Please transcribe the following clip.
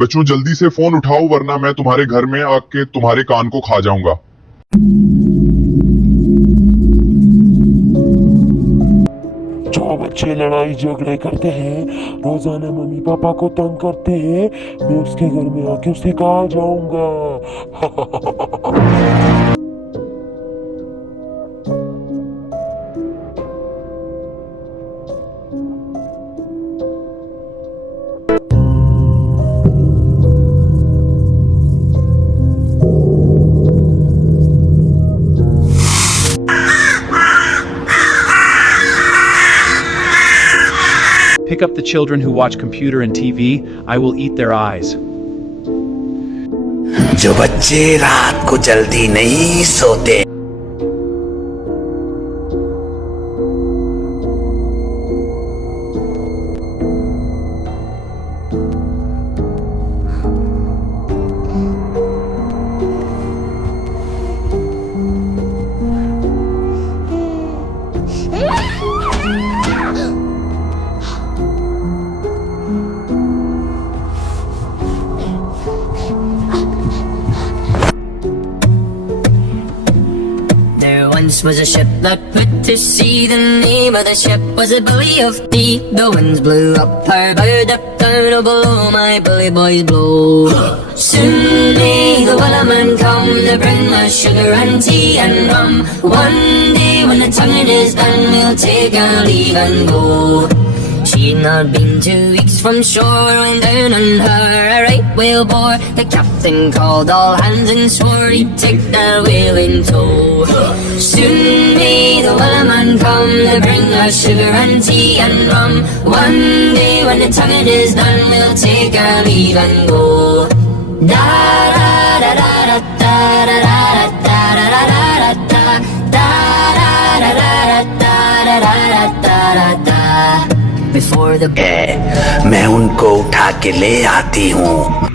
बच्चों जल्दी से फोन उठाओ वरना मैं तुम्हारे घर में आके तुम्हारे कान को खा जाऊंगा। जो बच्चे लड़ाई झगड़े करते हैं, रोजाना मम्मी पापा को तंग करते हैं, मैं उसके घर में आके उसे कहा जाऊंगा। Pick up the children who watch computer and TV. I will eat their eyes. जो बच्चे रात को जल्दी नहीं सोते, once was a ship that put to sea. The name of the ship was a Billy of Tea. The winds blew up her bow, up down, oh below my bully boys blow. Soon may the wellerman come to bring us sugar and tea and rum. One day when the tonguing is done, we'll take our leave and go. She'd not been 2 weeks from shore when down on her a right whale bore. The captain called all hands and swore he'd take that whale in tow. Soon may the wellerman come to bring us sugar and tea and rum. One day when the tonguing is done, we'll take our leave and go. Da da da da da da da da da da da da da da da da da da da. Before the मैं उनको उठा के ले आती हूँ।